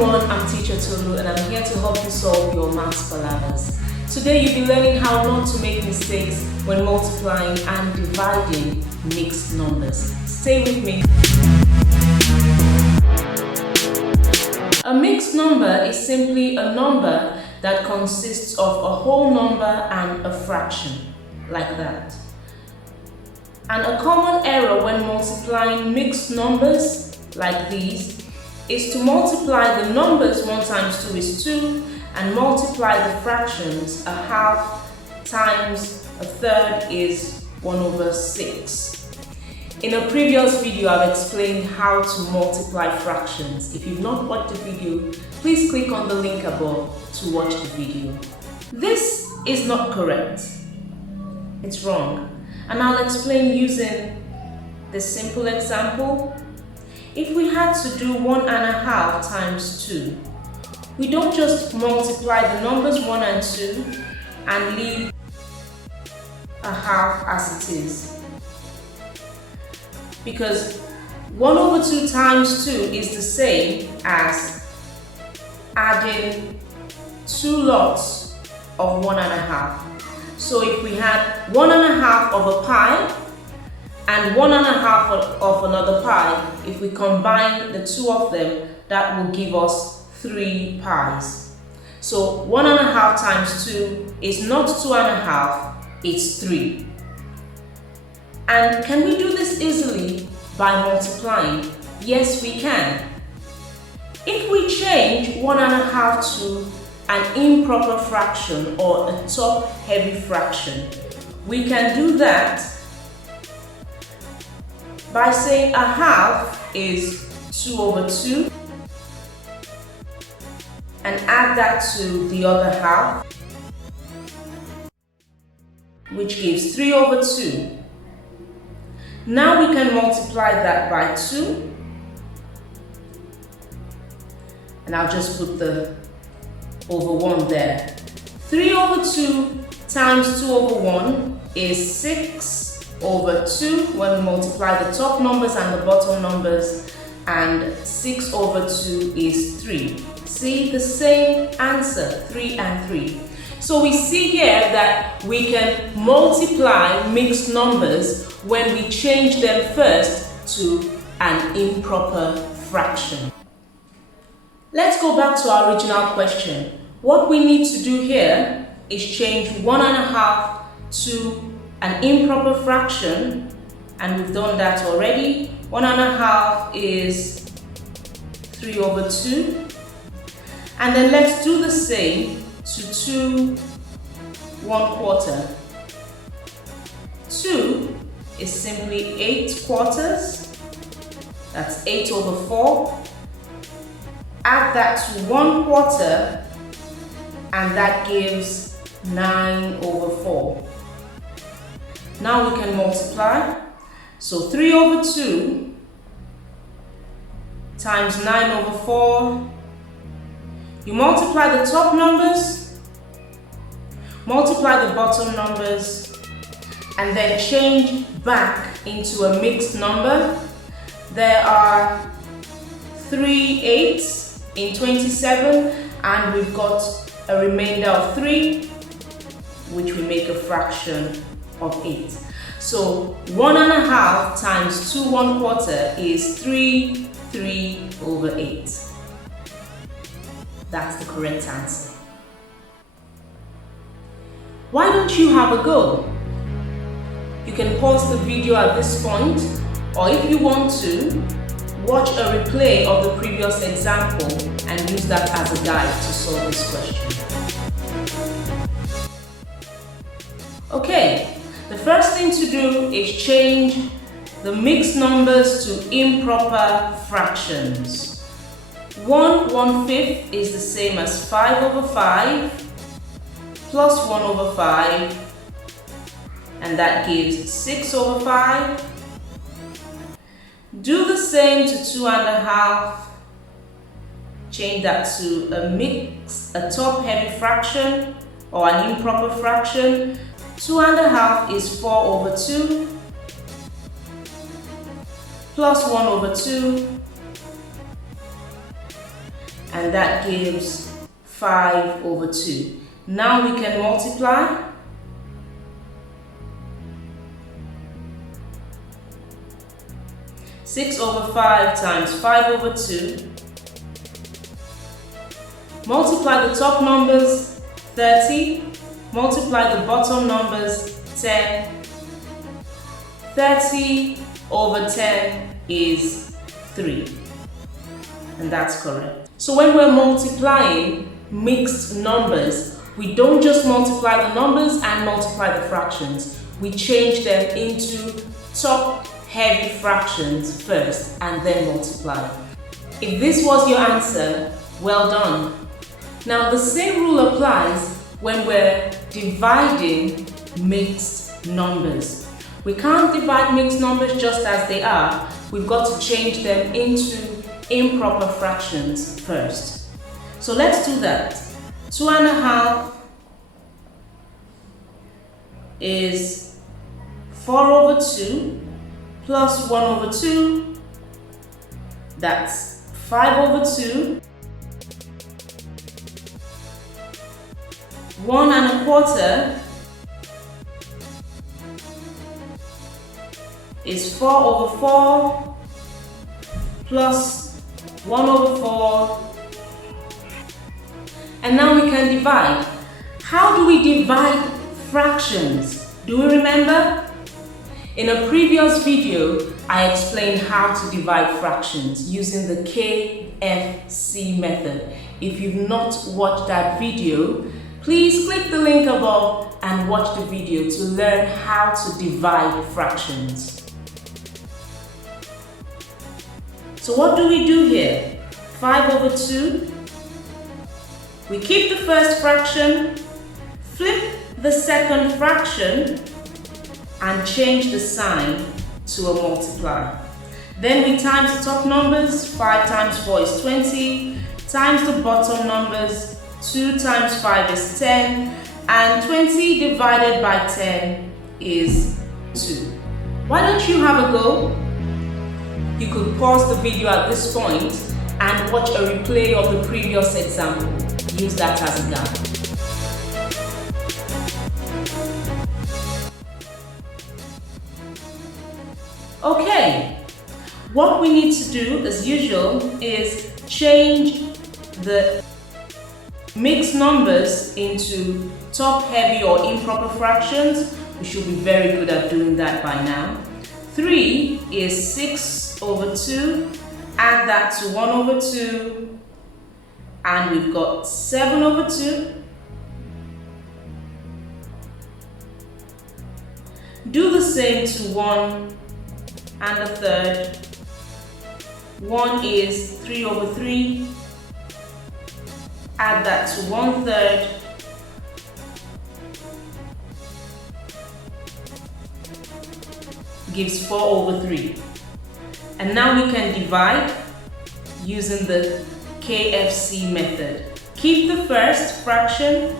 everyone, I'm Teacher Tolu and I'm here to help you solve your maths palavers. Today you'll be learning how not to make mistakes when multiplying and dividing mixed numbers. Stay with me. A mixed number is simply a number that consists of a whole number and a fraction, like that. And a common error when multiplying mixed numbers, like these, is to multiply the numbers 1 times 2 is 2 and multiply the fractions a half times a third is 1/6. In a previous video, I've explained how to multiply fractions. If you've not watched the video, please click on the link above to watch the video. This is not correct. It's wrong. And I'll explain using this simple example. If we had to do 1½ times 2, we don't just multiply the numbers 1 and 2 and leave a half as it is. Because 1/2 times 2 is the same as adding 2 lots of 1½. So if we had 1½ of a pie and 1½ of another pie, if we combine the two of them, that will give us 3 pies. So 1½ times 2 is not 2½, it's 3. And can we do this easily by multiplying? Yes, we can. If we change 1½ to an improper fraction or a top-heavy fraction, we can do that by saying a half is 2/2 and add that to the other half, which gives 3/2. Now we can multiply that by 2, and I'll just put the over 1 there. 3/2 times 2/1 is 6/2 when we multiply the top numbers and the bottom numbers, and 6/2 is 3. See, the same answer, 3 and 3. So we see here that we can multiply mixed numbers when we change them first to an improper fraction. Let's go back to our original question. What we need to do here is change 1½ to an improper fraction, and we've done that already. 1½ is 3/2. And then let's do the same to 2 1/4. 2 is simply 8/4. That's 8/4. Add that to 1/4 and that gives 9/4. Now we can multiply. So 3/2 times 9/4. You multiply the top numbers, multiply the bottom numbers, and then change back into a mixed number. There are 3 8s in 27, and we've got a remainder of 3, which we make a fraction of 8. So 1½ times 2 1/4 is 3/8. That's the correct answer. Why don't you have a go? You can pause the video at this point, or if you want to, watch a replay of the previous example and use that as a guide to solve this question. Okay, the first thing to do is change the mixed numbers to improper fractions. 1/5 is the same as 5/5 plus 1/5, and that gives 6/5. Do the same to 2½. Change that to a top-heavy fraction or an improper fraction. 2½ is 4/2 plus 1/2. and that gives 5 over 2. Now we can multiply. Six over 5 times 5 over 2. Multiply the top numbers, 30. Multiply the bottom numbers, 10. 30 over 10 is 3. And that's correct. So when we're multiplying mixed numbers, we don't just multiply the numbers and multiply the fractions. We change them into top-heavy fractions first and then multiply. If this was your answer, well done. Now the same rule applies when we're dividing mixed numbers. We can't divide mixed numbers just as they are. We've got to change them into improper fractions first. So let's do that. 2.5 is 4 over 2 plus 1 over 2. That's 5 over 2. 1.25 is 4 over 4 plus 1 over 4. And now we can divide. How do we divide fractions? Do we remember? In a previous video, I explained how to divide fractions using the KFC method. If you've not watched that video, please click the link above and watch the video to learn how to divide fractions. So what do we do here? 5 over 2. We keep the first fraction, flip the second fraction, and change the sign to a multiply. Then we times the top numbers. 5 times 4 is 20, times the bottom numbers. 2 times 5 is 10, and 20 divided by 10 is 2. Why don't you have a go? You could pause the video at this point and watch a replay of the previous example. Use that as a guide. Okay, what we need to do as usual is change the mixed numbers into top-heavy or improper fractions. We should be very good at doing that by now. 3 is 6 over 2. Add that to 1 over 2. And we've got 7 over 2. Do the same to 1 and a third. 1 is 3 over 3. Add that to 1/3. Gives 4 over 3. And now we can divide using the KFC method. Keep the first fraction,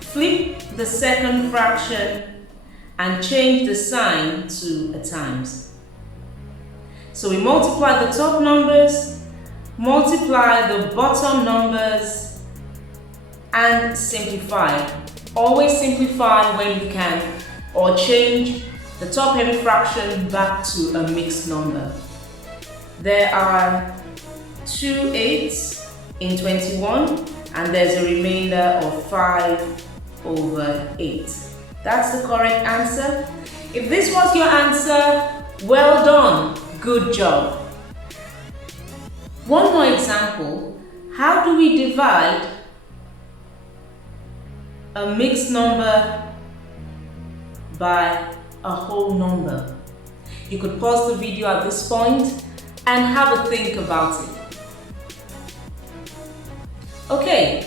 flip the second fraction, and change the sign to a times. So we multiply the top numbers, multiply the bottom numbers, and simplify. Always simplify when you can, or change the top-heavy fraction back to a mixed number. There are 2 8s in 21, and there's a remainder of 5 over 8. That's the correct answer. If this was your answer, well done, good job. One more example. How do we divide a mixed number by a whole number? You could pause the video at this point and have a think about it. Okay,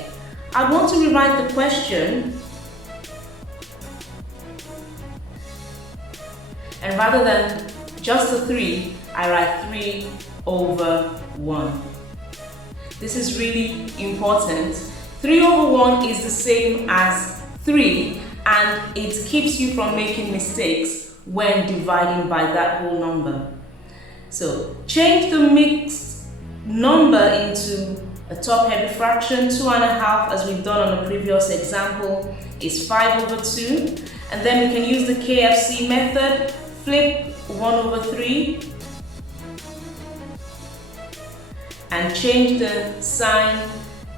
I want to rewrite the question, and rather than just a 3, I write 3 over 1. This is really important. 3 over 1 is the same as 3, and it keeps you from making mistakes when dividing by that whole number. So change the mixed number into A top-heavy fraction, 2.5, as we've done on the previous example, is 5 over 2. And then we can use the KFC method, flip 1 over 3, and change the sign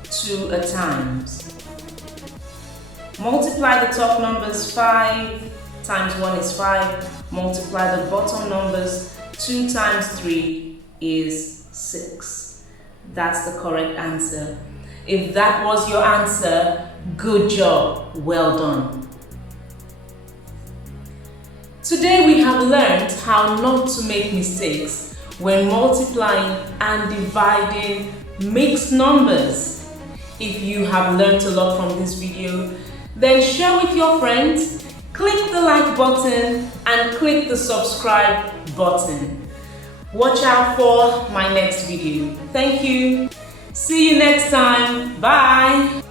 to a times. Multiply the top numbers. 5 times 1 is 5. Multiply the bottom numbers. 2 times 3 is 6. That's the correct answer. If that was your answer, good job, well done. Today we have learned how not to make mistakes when multiplying and dividing mixed numbers. If you have learned a lot from this video, then share with your friends, click the like button and click the subscribe button. Watch out for my next video. Thank you. See you next time. Bye.